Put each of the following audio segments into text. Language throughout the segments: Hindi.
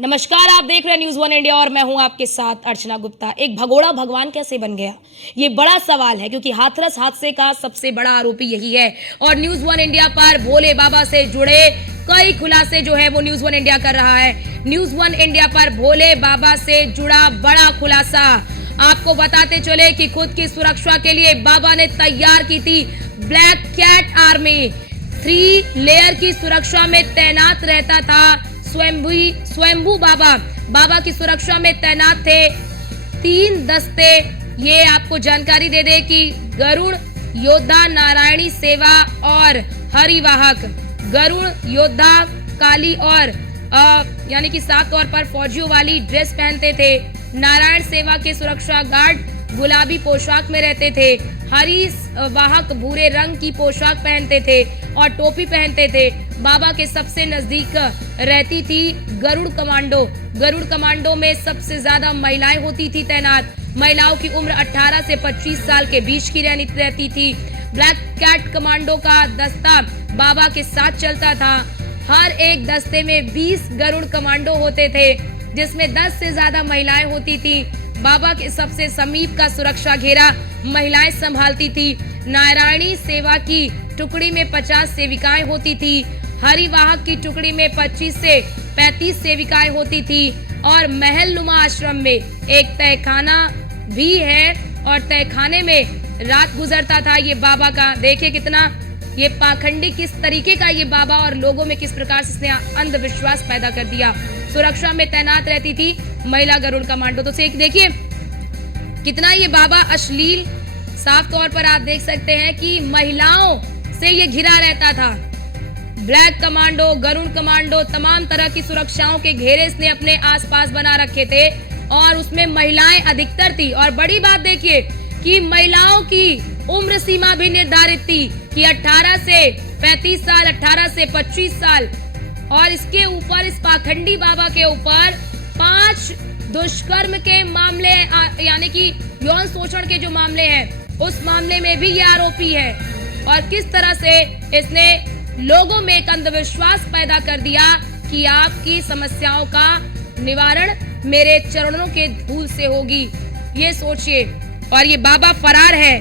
नमस्कार, आप देख रहे हैं न्यूज़ वन इंडिया और मैं हूं आपके साथ अर्चना गुप्ता। एक भगोड़ा भगवान कैसे बन गया? ये बड़ा सवाल है क्योंकि हाथरस हादसे का सबसे बड़ा आरोपी यही है और न्यूज़ वन इंडिया पर भोले बाबा से जुड़े कई खुलासे जो है वो न्यूज़ वन इंडिया कर रहा है। न्यूज़ वन इंडिया पर भोले बाबा से जुड़ा बड़ा खुलासा। आपको बताते चले कि खुद की सुरक्षा के लिए बाबा ने तैयार की थी ब्लैक कैट आर्मी। 3 लेयर की सुरक्षा में तैनात रहता था स्वयंभू बाबा की सुरक्षा में तैनात थे 3 दस्ते। ये आपको जानकारी दे दे कि गरुड़ योद्धा, नारायणी सेवा और हरिवाहक। गरुड़ योद्धा काली और यानी कि साफ तौर पर फौजियों वाली ड्रेस पहनते थे। नारायण सेवा के सुरक्षा गार्ड गुलाबी पोशाक में रहते थे। हरी वाहक भूरे रंग की पोशाक पहनते थे और टोपी पहनते थे। बाबा के सबसे नजदीक रहती थी गरुड़ कमांडो। गरुड़ कमांडो में सबसे ज्यादा महिलाएं होती थी तैनात। महिलाओं की उम्र 18 से 25 साल के बीच की रहती थी। ब्लैक कैट कमांडो का दस्ता बाबा के साथ चलता था। हर एक दस्ते में 20 गरुड़ कमांडो होते थे, जिसमें 10 से ज्यादा महिलाएं होती थी। बाबा के सबसे समीप का सुरक्षा घेरा महिलाएं संभालती थी। नारायणी सेवा की टुकड़ी में 50 सेविकाएं होती थी। हरिवाहक की टुकड़ी में 25 से 35 सेविकाएं होती थी और महल नुमा आश्रम में एक तहखाना भी है और तहखाने में रात गुजरता था ये बाबा का। देखिए कितना ये पाखंडी किस तरीके का ये बाबा और लोगों में किस प्रकार से इसने अंधविश्वास पैदा कर दिया। सुरक्षा में तैनात रहती थी महिला गरुड़ कमांडो। तो देखिए कितना ये बाबा अश्लील, साफ तौर पर आप देख सकते हैं कि महिलाओं से ये घिरा रहता था। ब्लैक कमांडो, गरुड़ कमांडो, तमाम तरह की सुरक्षाओं के घेरे इसने अपने आसपास बना रखे थे और उसमें महिलाएं अधिकतर थी। और बड़ी बात देखिए कि महिलाओं की उम्र सीमा भी निर्धारित थी कि 18 से 35 साल, 18 से 25 साल। और इसके ऊपर इस पाखंडी बाबा के ऊपर 5 दुष्कर्म के मामले यानी कि यौन शोषण के जो मामले हैं उस मामले में भी ये आरोपी है। और किस तरह से इसने लोगों में एक अंधविश्वास पैदा कर दिया कि आपकी समस्याओं का निवारण मेरे चरणों के धूल से होगी, ये सोचिए। और ये बाबा फरार है।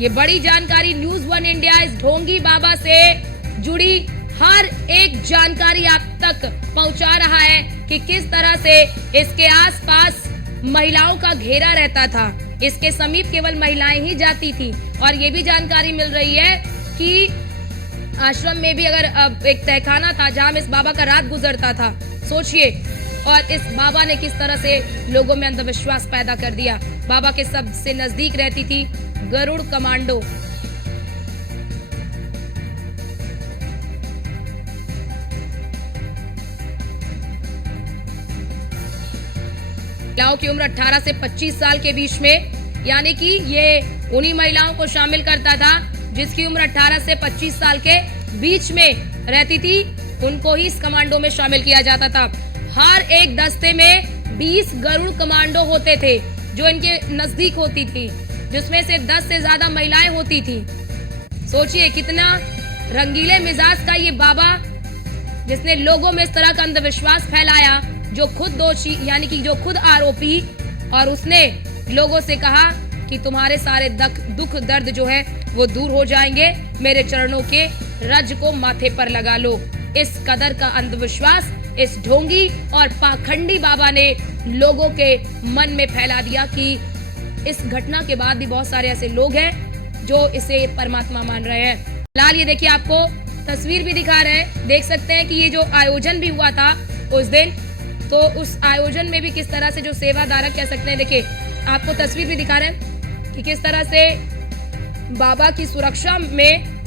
ये बड़ी जानकारी न्यूज़ वन इंडिया इस ढोंगी बाबा से जुड़ी हर एक जानकारी आप तक पहुंचा रहा है कि किस तरह से इसके आसपास महिलाओं का घेरा रहता था। इसके समीप केवल महिलाएं ही जाती थी। और ये भी जानकारी मिल रही है कि आश्रम में भी अगर एक तहखाना था जहां इस बाबा का रात गुजरता था। सोचिए। और इस बाबा ने किस तरह से लोगों में अंधविश्वास पैदा कर दिया। बाबा के सबसे नजदीक रहती थी गरुड़ कमांडो। महिलाओं की उम्र 18 से 25 साल के बीच में, यानी कि ये उन्हीं महिलाओं को शामिल करता था जिसकी उम्र 18 से 25 साल के बीच में रहती थी। उनको ही इस कमांडो में शामिल किया जाता था। हर एक दस्ते में 20 गरुड़ कमांडो होते थे जो इनके नजदीक होती थी, जिसमें से 10 से ज्यादा महिलाएं होती थी। सोचिए कितना रंगीले मिजाज का ये बाबा, जिसने लोगों में इस तरह का अंधविश्वास फैलाया, जो खुद दोषी यानी कि जो खुद आरोपी, और उसने लोगों से कहा कि तुम्हारे सारे दुख दर्द जो है वो दूर हो जाएंगे, मेरे चरणों के रज को माथे पर लगा लो। इस कदर का अंधविश्वास इस ढोंगी और पाखंडी बाबा ने लोगों के मन में फैला दिया कि इस घटना के बाद भी बहुत सारे ऐसे लोग हैं जो इसे परमात्मा मान रहे हैं। फिलहाल ये देखिए, आपको तस्वीर भी दिखा रहे हैं, देख सकते हैं कि ये जो आयोजन भी हुआ था उस दिन, तो उस आयोजन में भी किस तरह से जो सेवादारक कह सकते हैं, देखिए आपको तस्वीर भी दिखा रहे हैं कि किस तरह से बाबा की सुरक्षा में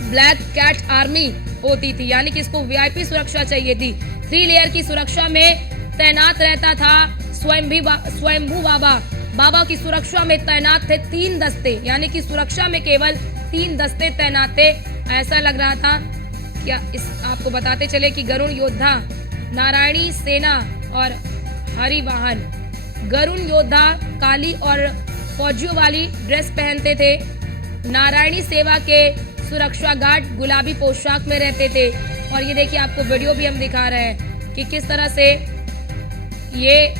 ब्लैक कैट आर्मी होती थी, यानी कि इसको वीआईपी सुरक्षा चाहिए थी। 3 लेयर की सुरक्षा में तैनात रहता था स्वयंभू बाबा। बाबा की सुरक्षा में तैनात थे 3 दस्ते, यानी कि सुरक्षा में केवल 3 दस्ते तैनात थे। ऐसा लग रहा था क्या आपको बताते चले कि गरुड़ योद्धा, नारायणी सेना और हरिवाहन। गरुड़ योद्धा काली और फौजियों वाली ड्रेस पहनते थे। नारायणी सेवा के सुरक्षा गार्ड गुलाबी पोशाक में रहते थे। और ये देखिए, आपको वीडियो भी हम दिखा रहे हैं कि किस तरह से ये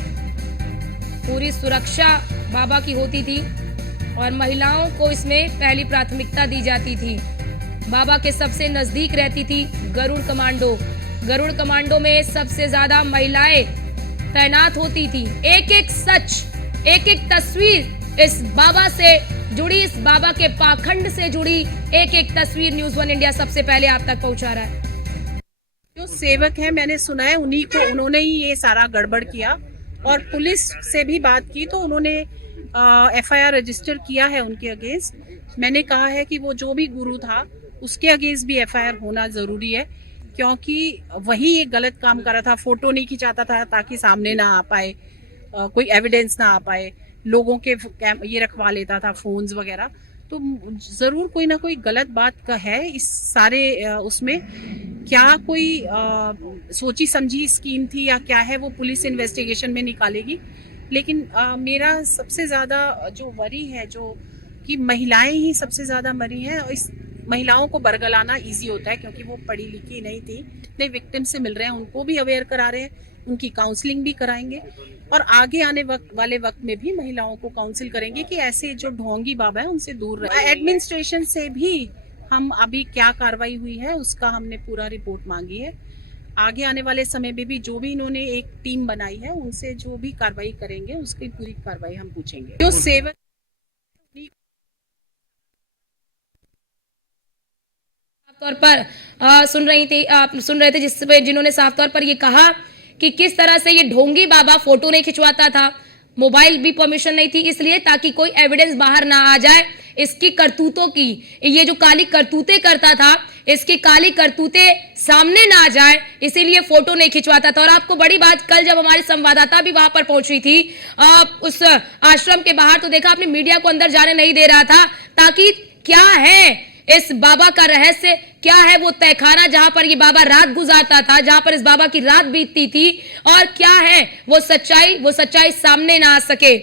पूरी सुरक्षा बाबा की होती थी और महिलाओं को इसमें पहली प्राथमिकता दी जाती थी। बाबा के सबसे नजदीक रहती थी गरुड़ कमांडो। गरुड़ कमांडो में सबसे ज्यादा महिलाएं तैनात होती थी। एक एक सच, एक एक तस्वीर इस बाबा से जुड़ी, इस बाबा के पाखंड से जुड़ी एक एक तस्वीर न्यूज़ 1 इंडिया सबसे पहले आप तक पहुंचा रहा है। जो सेवक है, मैंने सुना है उन्होंने ही ये सारा गड़बड़ किया और पुलिस से भी बात की तो उन्होंने एफआईआर रजिस्टर किया है उनके अगेंस्ट। मैंने कहा है कि वो जो भी गुरु था उसके अगेंस्ट भी एफआईआर होना ज़रूरी है, क्योंकि वही एक गलत काम कर रहा था। फ़ोटो नहीं खिंचाता था ताकि सामने ना आ पाए, कोई एविडेंस ना आ पाए, लोगों के ये रखवा लेता था फ़ोन्स वगैरह। तो ज़रूर कोई ना कोई गलत बात का है इस सारे उसमें। क्या कोई सोची समझी स्कीम थी या क्या है, वो पुलिस इन्वेस्टिगेशन में निकालेगी। लेकिन मेरा सबसे ज़्यादा जो वरी है, जो कि महिलाएं ही सबसे ज़्यादा मरी हैं। इस महिलाओं को बरगलाना इजी होता है क्योंकि वो पढ़ी लिखी नहीं थी। जितने विक्टिम से मिल रहे हैं उनको भी अवेयर करा रहे हैं, उनकी काउंसलिंग भी कराएंगे और आगे आने वाले वक्त में भी महिलाओं को काउंसिल करेंगे कि ऐसे जो ढोंगी बाबा है उनसे दूर रहे। एडमिनिस्ट्रेशन से भी हम अभी क्या कार्रवाई हुई है उसका हमने पूरा रिपोर्ट मांगी है। आगे आने वाले समय में भी जो भी इन्होंने एक टीम बनाई है उनसे जो भी कार्रवाई करेंगे उसकी पूरी कार्रवाई हम पूछेंगे। जो सेवक तौर पर सुन रही थी, आप सुन रहे थे जिन्होंने साफ तौर पर ये कहा कि किस तरह से ये ढोंगी बाबा फोटो नहीं खिंचवाता था, मोबाइल भी परमिशन नहीं थी, इसलिए ताकि कोई एविडेंस बाहर ना आ जाए इसकी करतूतों की। ये जो काली करतूतें करता था, इसकी काली करतूतें सामने ना आ जाए, इसीलिए फोटो नहीं खिंचवाता था। और आपको बड़ी बात, कल जब हमारी संवाददाता भी वहां पर पहुंची थी उस आश्रम के बाहर, तो देखा आपने मीडिया को अंदर जाने नहीं दे रहा था, ताकि क्या है इस बाबा का रहस्य, क्या है वो तहखाना जहां पर ये बाबा रात गुजारता था, जहां पर इस बाबा की रात बीतती थी, और क्या है वो सच्चाई सामने ना आ सके।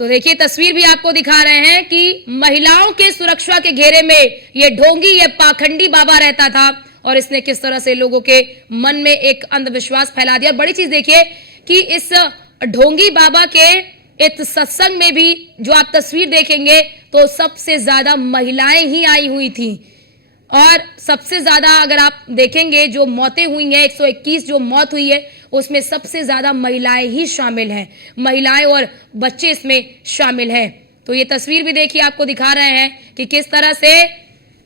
तो देखिए तस्वीर भी आपको दिखा रहे हैं कि महिलाओं के सुरक्षा के घेरे में ये ढोंगी, ये पाखंडी बाबा रहता था और इसने किस तरह से लोगों के मन में एक अंधविश्वास फैला दिया। बड़ी चीज देखिए कि इस ढोंगी बाबा के इस सत्संग में भी जो आप तस्वीर देखेंगे तो सबसे ज्यादा महिलाएं ही आई हुई थी और सबसे ज्यादा अगर आप देखेंगे जो मौतें हुई हैं, 121 जो मौत हुई है उसमें सबसे ज्यादा महिलाएं ही शामिल हैं, महिलाएं और बच्चे इसमें शामिल हैं। तो ये तस्वीर भी देखिए, आपको दिखा रहे हैं कि किस तरह से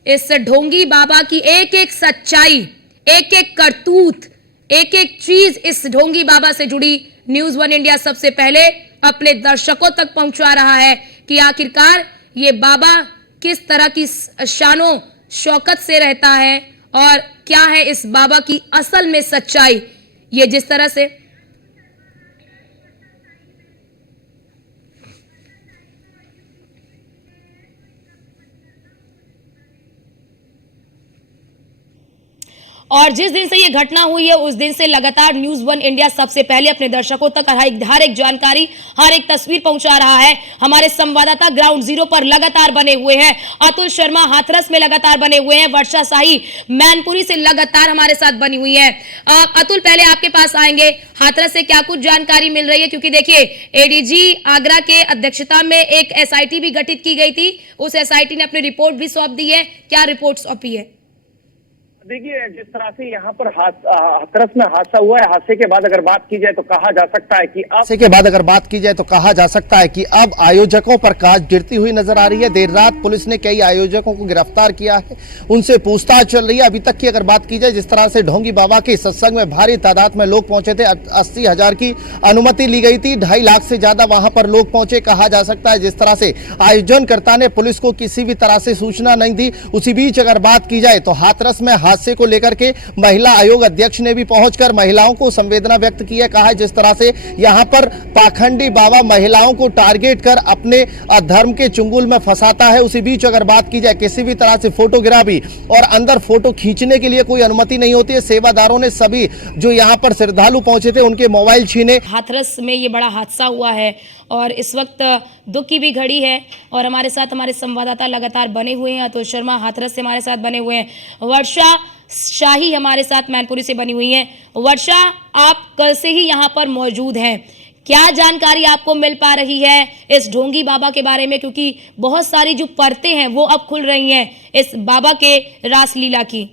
इस ढोंगी बाबा की एक एक सच्चाई, एक एक करतूत, एक एक चीज इस ढोंगी बाबा से जुड़ी न्यूज़ 1 इंडिया सबसे पहले अपने दर्शकों तक पहुंचा रहा है कि आखिरकार ये बाबा किस तरह की शानो शौकत से रहता है और क्या है इस बाबा की असल में सच्चाई। ये जिस तरह से और जिस दिन से ये घटना हुई है उस दिन से लगातार न्यूज़ 1 इंडिया सबसे पहले अपने दर्शकों तक हर एक जानकारी, हर एक तस्वीर पहुंचा रहा है। हमारे संवाददाता ग्राउंड जीरो पर लगातार बने हुए हैं, अतुल शर्मा हाथरस में लगातार बने हुए हैं, वर्षा शाही मैनपुरी से लगातार हमारे साथ बनी हुई है। अतुल, पहले आपके पास आएंगे, हाथरस से क्या कुछ जानकारी मिल रही है, क्योंकि देखिए एडीजी आगरा के अध्यक्षता में एक एसआईटी भी गठित की गई थी, उस एसआईटी ने अपनी रिपोर्ट भी सौंप दी है, क्या रिपोर्ट सौंपी है? देखिए, जिस तरह से यहाँ पर हाथरस में हादसा हुआ है, हादसे के बाद अगर बात की जाए तो कहा जा सकता है कि अब आयोजकों पर कांच गिरती हुई नजर आ रही है। देर रात पुलिस ने कई आयोजकों को गिरफ्तार किया है, उनसे पूछताछ चल रही है। अभी तक की अगर बात की जाए, जिस तरह से ढोंगी बाबा के सत्संग में भारी तादाद में लोग पहुंचे थे, 80,000 की अनुमति ली गई थी, 2.5 लाख से ज्यादा वहां पर लोग पहुंचे। कहा जा सकता है जिस तरह से आयोजनकर्ता ने पुलिस को किसी भी तरह से सूचना नहीं दी। उसी बीच अगर बात की जाए तो हाथरस में हादसे को लेकर के महिला आयोग अध्यक्ष ने भी पहुंचकर महिलाओं को संवेदना व्यक्त की है। कहा है जिस तरह से यहां पर पाखंडी बाबा महिलाओं को टारगेट कर अपने धर्म के चुंगल में फंसाता है। उसी बीच अगर बात की जाए, किसी भी तरह से फोटोग्राफी और अंदर फोटो खींचने के लिए कोई अनुमति नहीं होती है। सेवादारों ने सभी जो यहां पर श्रद्धालु पहुंचे थे उनके मोबाइल छीने। हाथरस में ये बड़ा हादसा हुआ है और इस वक्त दुख की भी घड़ी है और हमारे साथ हमारे संवाददाता लगातार बने हुए हैं। अतुल शर्मा हाथरस से हमारे साथ बने हुए हैं, वर्षा शाही हमारे साथ मैनपुरी से बनी हुई है। वर्षा, आप कल से ही यहाँ पर मौजूद हैं, क्या जानकारी आपको मिल पा रही है इस ढोंगी बाबा के बारे में, क्योंकि बहुत सारी जो परतें हैं वो अब खुल रही हैं इस बाबा के रासलीला की?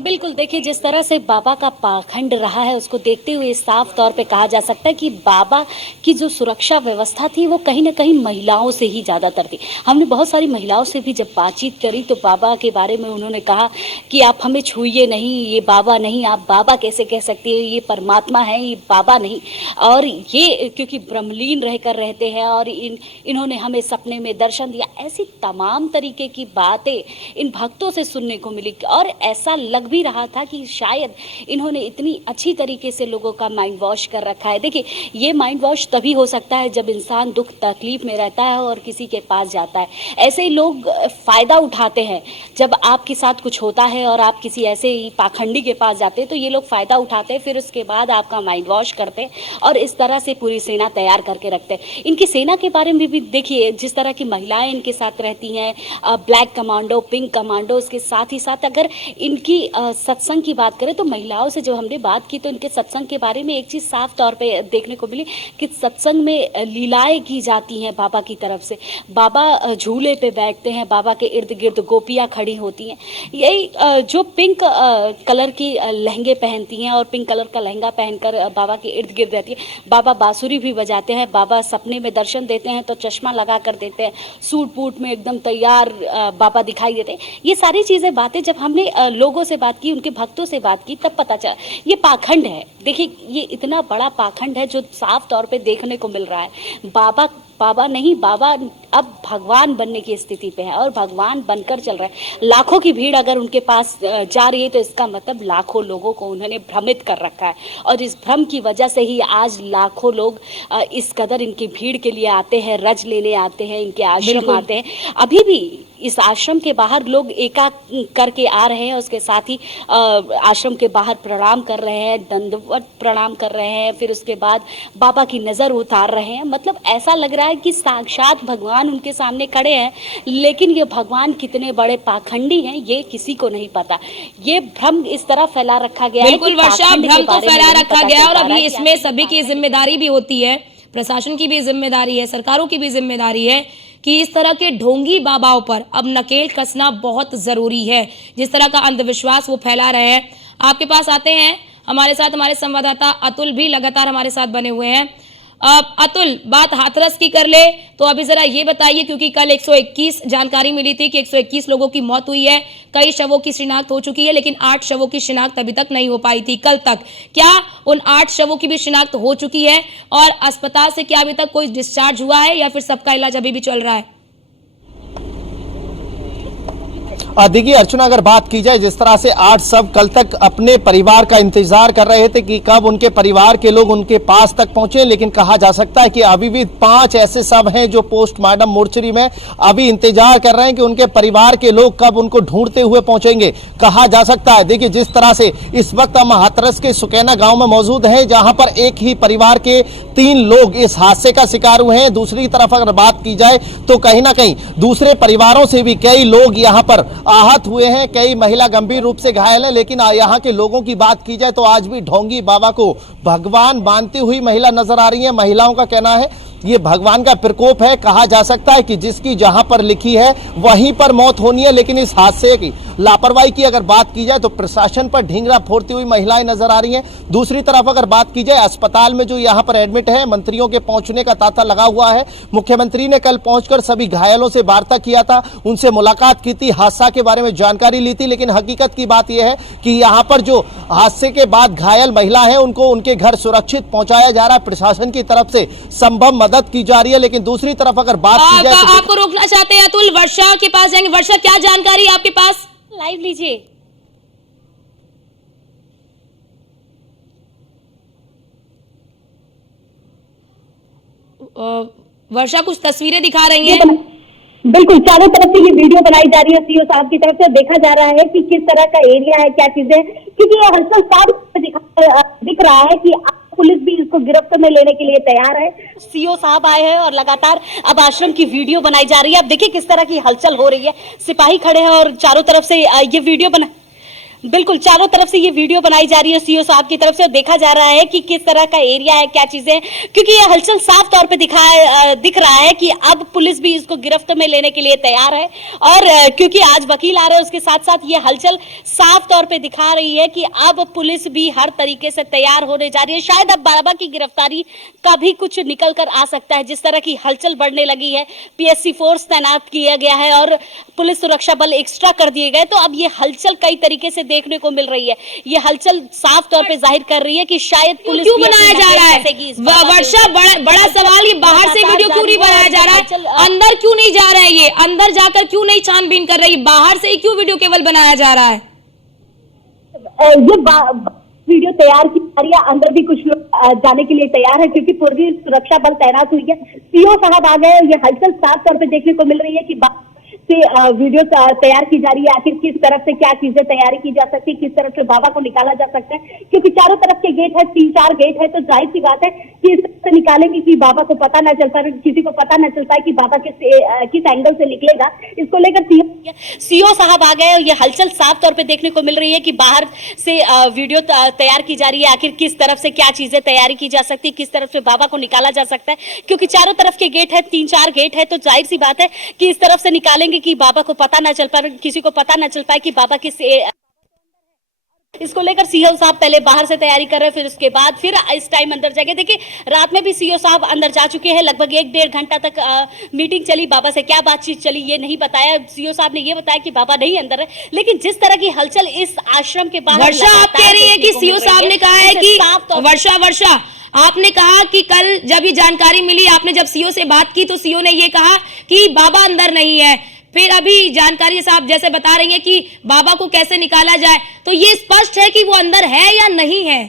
बिल्कुल, देखिए जिस तरह से बाबा का पाखंड रहा है उसको देखते हुए साफ तौर पे कहा जा सकता है कि बाबा की जो सुरक्षा व्यवस्था थी वो कहीं ना कहीं महिलाओं से ही ज़्यादातर थी। हमने बहुत सारी महिलाओं से भी जब बातचीत करी तो बाबा के बारे में उन्होंने कहा कि आप हमें छूइए नहीं, ये बाबा नहीं, आप बाबा कैसे कह सकती है, ये परमात्मा है, ये बाबा नहीं। और ये क्योंकि ब्रह्मलीन रहकर रहते हैं और इन्होंने हमें सपने में दर्शन दिया, ऐसी तमाम तरीके की बातें इन भक्तों से सुनने को मिली। और ऐसा लग भी रहा था कि शायद इन्होंने इतनी अच्छी तरीके से लोगों का माइंड वॉश कर रखा है। देखिए, ये माइंड वॉश तभी हो सकता है जब इंसान दुख तकलीफ में रहता है और किसी के पास जाता है। ऐसे ही लोग फ़ायदा उठाते हैं, जब आपके साथ कुछ होता है और आप किसी ऐसे ही पाखंडी के पास जाते हैं तो ये लोग फ़ायदा उठाते हैं, फिर उसके बाद आपका माइंड वॉश करते हैं और इस तरह से पूरी सेना तैयार करके रखते हैं। इनकी सेना के बारे में भी देखिए, जिस तरह की महिलाएँ इनके साथ रहती हैं, ब्लैक कमांडो, पिंक कमांडो, उसके साथ ही साथ अगर इनकी सत्संग की बात करें तो महिलाओं से जब हमने बात की तो इनके सत्संग के बारे में एक चीज़ साफ तौर पे देखने को मिली कि सत्संग में लीलाएं की जाती हैं बाबा की तरफ से। बाबा झूले पे बैठते हैं, बाबा के इर्द गिर्द गोपियाँ खड़ी होती हैं। यही जो पिंक कलर की लहंगे पहनती हैं और पिंक कलर का लहंगा पहनकर बाबा के इर्द गिर्द रहती है। बाबा बांसुरी भी बजाते हैं, बाबा सपने में दर्शन देते हैं तो चश्मा लगा कर देते हैं, सूट बूट में एकदम तैयार बाबा दिखाई देते हैं। ये सारी चीज़ें बातें जब हमने लोगों से बात की, उनके भक्तों से बात की, तब पता चला ये पाखंड है। देखिए, ये इतना बड़ा पाखंड है जो साफ तौर पे देखने को मिल रहा है। बाबा नहीं, बाबा अब भगवान बनने की स्थिति पे है और भगवान बनकर चल रहे हैं। लाखों की भीड़ अगर उनके पास जा रही है तो इसका मतलब लाखों लोगों को उन्होंने भ्रमित कर रखा है और इस भ्रम की वजह से ही आज लाखों लोग इस कदर इनकी भीड़ के लिए आते हैं, रज लेने आते हैं, इनके आश्रम आते हैं। अभी भी इस आश्रम के बाहर लोग एका करके आ रहे हैं, उसके साथ ही आश्रम के बाहर प्रणाम कर रहे हैं, दंडवत प्रणाम कर रहे हैं, फिर उसके बाद बाबा की नज़र उतार रहे हैं। मतलब ऐसा लग रहा है कि साक्षात भगवान उनके सामने खड़े हैं, लेकिन ये भगवान कितने बड़े पाखंडी हैं ये किसी को नहीं पता। ये भ्रम इस तरह फैला रखा गया है। बिल्कुल वर्षा, भ्रम तो फैला रखा गया है और अभी इसमें सभी की जिम्मेदारी भी होती है, प्रशासन की भी जिम्मेदारी है, सरकारों की भी जिम्मेदारी है कि इस तरह के ढोंगी बाबाओं पर अब नकेल कसना बहुत जरूरी है। जिस तरह का अंधविश्वास वो फैला रहे हैं। आपके पास आते हैं हमारे साथ हमारे संवाददाता अतुल भी लगातार हमारे साथ बने हुए हैं। अतुल, बात हाथरस की कर ले तो अभी जरा ये बताइए, क्योंकि कल 121 जानकारी मिली थी कि 121 लोगों की मौत हुई है, कई शवों की शिनाख्त हो चुकी है, लेकिन 8 शवों की शिनाख्त अभी तक नहीं हो पाई थी कल तक। क्या उन 8 शवों की भी शिनाख्त हो चुकी है और अस्पताल से क्या अभी तक कोई डिस्चार्ज हुआ है या फिर सबका इलाज अभी भी चल रहा है? देखिए अर्चना, अगर बात की जाए जिस तरह से 8 शव कल तक अपने परिवार का इंतजार कर रहे थे कि कब उनके परिवार के लोग उनके पास तक पहुंचे, लेकिन कहा जा सकता है कि अभी भी 5 ऐसे शव हैं जो पोस्टमार्टम मोर्चरी में अभी इंतजार कर रहे हैं कि उनके परिवार के लोग कब उनको ढूंढते हुए पहुंचेंगे, कहा जा सकता है। देखिए, जिस तरह से इस वक्त हम हाथरस के सुकैना गांव में मौजूद हैं, जहां पर एक ही परिवार के 3 लोग इस हादसे का शिकार हुए हैं। दूसरी तरफ अगर बात की जाए तो कहीं ना कहीं दूसरे परिवारों से भी कई लोग यहां पर आहत हुए हैं, कई महिला गंभीर रूप से घायल है। लेकिन यहाँ के लोगों की बात की जाए तो आज भी ढोंगी बाबा को भगवान मानती हुई महिला नजर आ रही है। महिलाओं का कहना है ये भगवान का प्रकोप है। कहा जा सकता है कि जिसकी जहां पर लिखी है वहीं पर मौत होनी है। लेकिन इस हादसे की लापरवाही की अगर बात की जाए तो प्रशासन पर ढींगरा फोड़ती हुई महिलाएं नजर आ रही हैं। दूसरी तरफ अगर बात की जाए अस्पताल में जो यहां पर एडमिट है, मंत्रियों के पहुंचने का तांता लगा हुआ है। मुख्यमंत्री ने कल पहुंचकर सभी घायलों से वार्ता किया था, उनसे मुलाकात की थी, हादसा के बारे में जानकारी ली थी। लेकिन हकीकत की बात यह है कि यहां पर जो हादसे के बाद घायल महिला है उनको उनके घर सुरक्षित पहुंचाया जा रहा है। प्रशासन की तरफ से संभव मदद की जा रही है। लेकिन दूसरी तरफ अगर बात की जाए तो आपको रोकना चाहते हैं अतुल, वर्षा के पास जाएंगे। वर्षा, क्या जानकारी है आपके पास? लाइव लीजिए। वर्षा कुछ तस्वीरें दिखा रही हैं। बिल्कुल, चारों तरफ से ये वीडियो बनाई जा रही है। सीओ साहब की तरफ से देखा जा रहा है कि किस तरह का एरिया है, क्या चीजें, क्योंकि ये हर साल साफ दिख रहा है कि पुलिस भी इसको गिरफ्त में लेने के लिए तैयार है। सीओ साहब आए हैं और लगातार अब आश्रम की वीडियो बनाई जा रही है। अब देखिए किस तरह की हलचल हो रही है, सिपाही खड़े हैं और चारों तरफ से ये वीडियो बना, बिल्कुल चारों तरफ से ये वीडियो बनाई जा रही है सीओ साहब की तरफ से और देखा जा रहा है कि किस तरह का एरिया है, क्या चीजें हैं, क्योंकि ये हलचल साफ तौर पे दिख रहा है कि अब पुलिस भी इसको गिरफ्त में लेने के लिए तैयार है। और क्योंकि आज वकील आ रहे हैं, उसके साथ साथ ये हलचल साफ तौर पे दिखा रही है कि अब पुलिस भी हर तरीके से तैयार होने जा रही है। शायद अब बाबा की गिरफ्तारी का भी कुछ निकल कर आ सकता है। जिस तरह की हलचल बढ़ने लगी है, पीएससी फोर्स तैनात किया गया है और पुलिस सुरक्षा बल एक्स्ट्रा कर दिए गए, तो अब ये हलचल कई तरीके से देखने को मिल रही है। ये हलचल साफ तौर पे जाहिर कर रही है कि शायद पुलिस क्यों बनाया जा रहा है? वर्षा, बड़ा सवाल, ये बाहर से वीडियो क्यों नहीं बनाया जा रहा है? अंदर क्यों नहीं जा रहा है? ये अंदर जाकर क्यों नहीं छानबीन कर रही? बाहर से ही क्यों वीडियो केवल बनाया जा रहा है? ये वीडियो तैयार की जा रही है, अंदर भी कुछ लोग जाने के लिए तैयार है क्योंकि पूरी सुरक्षा बल तैनात हुई है। सीओ साहब आ गए। ये हलचल साफ तौर पे देखने को मिल रही है कि से वीडियो तैयार की जा रही है। आखिर किस तरफ से क्या चीजें तैयारी की जा सकती है, किस तरफ से बाबा को निकाला जा सकता है, क्योंकि चारों तरफ के गेट है, 3-4 गेट है, तो जाहिर सी बात है कि इस तरह से निकालेंगे कि बाबा को पता न चलता, किसी को पता न चलता है कि बाबा किस एंगल से निकलेगा। इसको लेकर सीओ साहब आ गए और ये हलचल साफ तौर पे देखने को मिल रही है कि बाहर से वीडियो तैयार की जा रही है। आखिर किस तरफ से क्या चीजें तैयारी की जा सकती है, किस तरफ से बाबा को निकाला जा सकता है, क्योंकि चारों तरफ के गेट है, 3-4 गेट है, तो जाहिर सी बात है कि इस तरफ से निकालेंगे कि बाबा को पता ना चल पाए, किसी को पता ना चल पाए कि बाबा किस। इसको लेकर सीओ साहब पहले बाहर से तैयारी कर रहे हैं, फिर उसके बाद फिर इस टाइम अंदर जाएंगे। देखिए रात में भी सीओ साहब अंदर जा चुके हैं। लगभग 1-1.5 घंटा तक मीटिंग चली। बाबा से क्या बातचीत चली ये नहीं बताया। सीओ साहब ने ये बताया कि बाबा नहीं अंदर है, लेकिन जिस तरह की हलचल इस आश्रम के बाहर, वर्षा, आप कह रही है कि सीओ साहब ने कहा है कि वर्षा आपने कहा कि कल जब ये जानकारी मिली, आपने जब सीओ से बात की तो सीओ ने ये कहा कि बाबा अंदर नहीं है। फिर अभी जानकारी साहब जैसे बता रही है कि बाबा को कैसे निकाला जाए, तो ये स्पष्ट है कि वो अंदर है या नहीं है?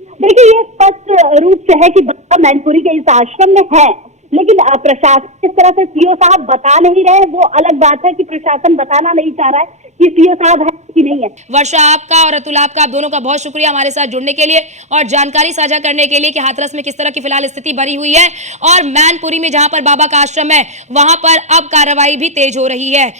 देखिए ये स्पष्ट रूप से है कि बाबा मैनपुरी के इस आश्रम में है, लेकिन प्रशासन किस तरह से सीओ साहब बता नहीं रहे, वो अलग बात है कि प्रशासन बताना नहीं चाह रहा है कि सीओ साहब है कि नहीं है। वर्षा, आपका और अतुल आपका, आप दोनों का बहुत शुक्रिया हमारे साथ जुड़ने के लिए और जानकारी साझा करने के लिए कि हाथरस में किस तरह की फिलहाल स्थिति बनी हुई है और मैनपुरी में जहां पर बाबा का आश्रम है वहां पर अब कार्रवाई भी तेज हो रही है।